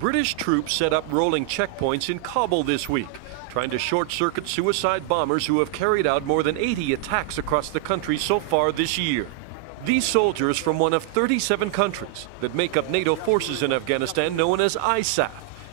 British troops set up rolling checkpoints in Kabul this week, trying to short-circuit suicide bombers who have carried out more than 80 attacks across the country so far this year. These soldiers from one of 37 countries that make up NATO forces in Afghanistan known as ISAF,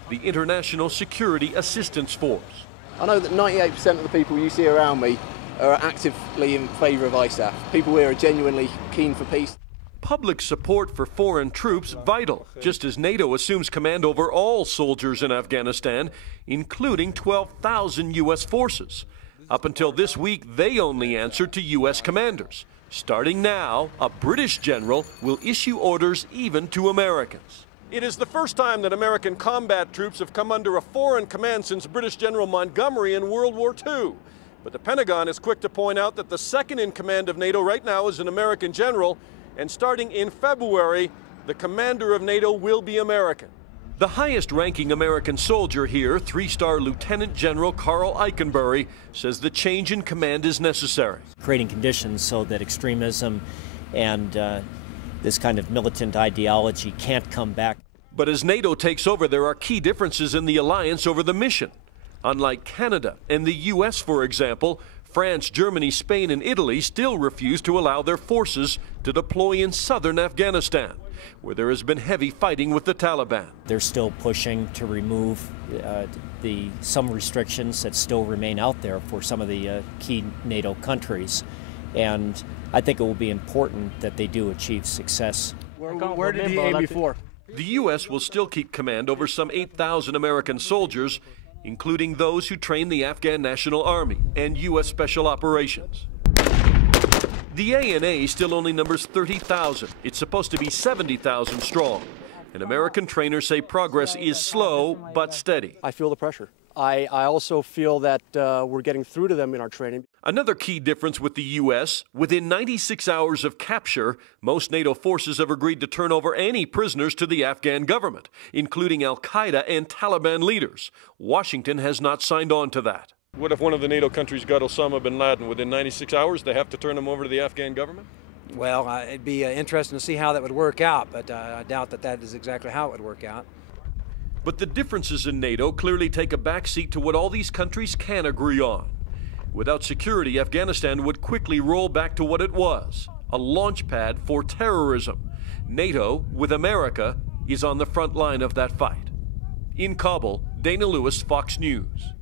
the International Security Assistance Force. I know that 98% of the people you see around me are actively in favour of ISAF. People here are genuinely keen for peace. Public support for foreign troops vital, just as NATO assumes command over all soldiers in Afghanistan, including 12,000 U.S. forces. Up until this week, they only answered to U.S. commanders. Starting now, a British general will issue orders even to Americans. It is the first time that American combat troops have come under a foreign command since British General Montgomery in World War II. But the Pentagon is quick to point out that the second in command of NATO right now is an American general, and starting in February, the commander of NATO will be American. The highest-ranking American soldier here, three-star Lieutenant General Carl Eikenberry, says the change in command is necessary. Creating conditions so that extremism and this kind of militant ideology can't come back. But as NATO takes over, there are key differences in the alliance over the mission. Unlike Canada and the U.S., for example, France, Germany, Spain, and Italy still refuse to allow their forces to deploy in southern Afghanistan, where there has been heavy fighting with the Taliban. They're still pushing to remove some restrictions that still remain out there for some of the key NATO countries. And I think it will be important that they do achieve success. Where did he aim before? The U.S. will still keep command over some 8,000 American soldiers, including those who train the Afghan National Army and U.S. Special Operations. The ANA still only numbers 30,000. It's supposed to be 70,000 strong. And American trainers say progress is slow but steady. I feel the pressure. I also feel that we're getting through to them in our training. Another key difference with the U.S., within 96 hours of capture, most NATO forces have agreed to turn over any prisoners to the Afghan government, including al-Qaeda and Taliban leaders. Washington has not signed on to that. What if one of the NATO countries got Osama bin Laden? Within 96 hours, they have to turn him over to the Afghan government? Well, it'd be interesting to see how that would work out, but I doubt that that is exactly how it would work out. But the differences in NATO clearly take a backseat to what all these countries can agree on. Without security, Afghanistan would quickly roll back to what it was, a launch pad for terrorism. NATO, with America, is on the front line of that fight. In Kabul, Dana Lewis, Fox News.